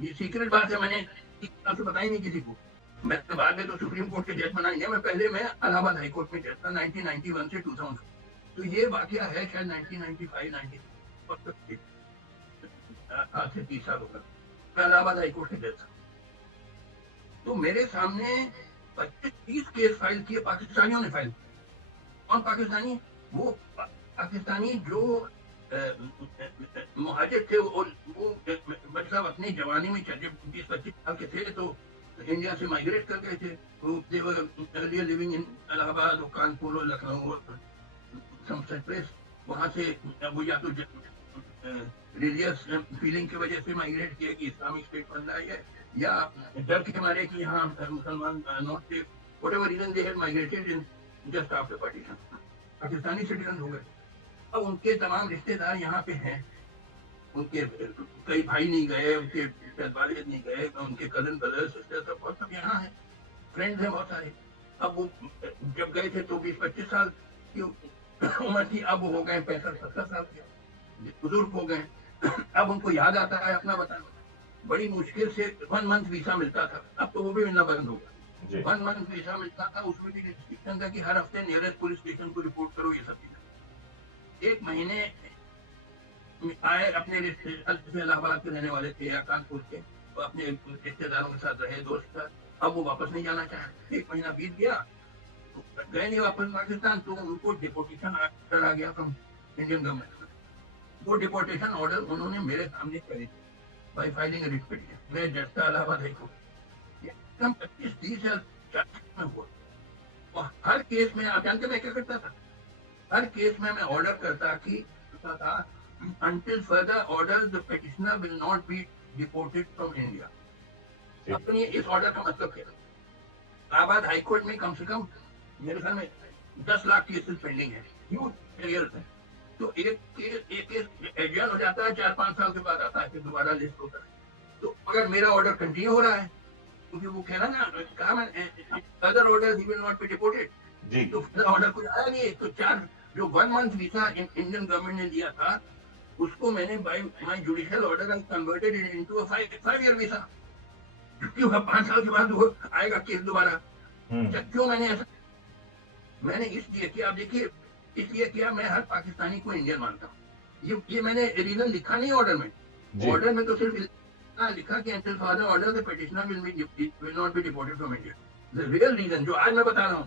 ये सीक्रेट बात है, मैंने आपसे बताई नहीं किसी को। मैं तो बाद में तो सुप्रीम कोर्ट के जज बना गया, मैं पहले मैं इलाहाबाद हाई कोर्ट में जज था 1991 से 2000। तो ये वाकया है शायद 1995 90 आज से 30 साल होगा। मैं इलाहाबाद हाई कोर्ट के जज था। तो मेरे सामने 25-30 केस फाइल किए, पाकिस्तानियों ने फाइल। कौन पाकिस्तानी? वो पाकिस्तानी जो मुहाजिर थे, वो बट साहब अपनी जवानी में जब 20-25 साल के थे तो इंडिया से माइग्रेट कर गए थे। वो लिविंग इन इलाहाबाद और कानपुर और लखनऊ और सनसेट प्लेस। वहां से वो या तो रिलीजियस फीलिंग की वजह से माइग्रेट किया कि इस्लामिक स्टेट बन रहा है, या डर के मारे कि यहाँ मुसलमान not safe, whatever reason they had migrated in just after partition, Pakistani citizen हो गए। अब उनके तमाम रिश्तेदार यहाँ पे हैं, उनके कई भाई नहीं गए, उनके वालिद नहीं गए, उनके कजन ब्रदर सिस्टर सब बहुत सब यहाँ है, फ्रेंड्स हैं बहुत सारे। अब वो जब गए थे तो 20-25 साल की उम्र थी, अब हो गए 65-70 साल के, बुजुर्ग हो गए। अब उनको याद आता है अपना बताना। बड़ी मुश्किल से 1 मंथ वीसा मिलता था, अब तो वो भी मिलना बंद हो गया। 1 मंथ वीसा मिलता था, उसमें भी रिस्ट्रिक्शन था कि हर हफ्ते नियरेस्ट पुलिस स्टेशन को रिपोर्ट करो, ये सब चीजें। 1 महीने आए, अपने रिश्तेदार इलाहाबाद के रहने वाले थे या कानपुर के, तो अपने रिश्तेदारों के साथ रहे, दोस्त के साथ। अब वो वापस नहीं जाना चाहे, 1 महीना बीत गया, गए नहीं वापस पाकिस्तान, तो उनको डिपोर्टेशन ऑर्डर आ गया फ्रॉम इंडियन गवर्नमेंट। वो डिपोर्टेशन ऑर्डर उन्होंने मेरे सामने करे थे बाई फाइलिंग रिट पिटीशन। मैं जज था इलाहाबाद हाई कोर्ट। कम 25-30 साल में हुआ। और हर केस में आप जानते मैं क्या करता था? हर केस में मैं ऑर्डर करता था until further order the petitioner will not be deported from India। अपनी इस ऑर्डर का मतलब क्या? इलाहाबाद हाई कोर्ट में कम से कम मेरे ख्याल में 10 लाख केसेस पेंडिंग है, ह्यूज है। तो एक केस एडजर्न हो जाता है, 4-5 साल के बाद आता है, फिर दोबारा लिस्ट होता है। तो अगर मेरा ऑर्डर कंटिन्यू हो रहा है, क्योंकि वो कह रहा ना, कहा मैं other order he will not be deported, तो ऑर्डर कुछ आया नहीं है। तो 4 जो 1 मंथ वीसा इंडियन गवर्नमेंट ने दिया था, उसको मैंने by my judicial order and converted into a 5 year visa, क्योंकि 5 साल के बाद वो आएगा केस दोबारा। क्यों मैंने ऐसा? मैंने इसलिए किया, आप देखिए, इसलिए किया, मैं हर पाकिस्तानी को इंडियन मानता हूँ। ये मैंने रीजन लिखा नहीं ऑर्डर में। ऑर्डर में तो सिर्फ लिखा कि until further order the petitioner will not be deported from India। The real reason जो आज मैं बता रहा हूँ,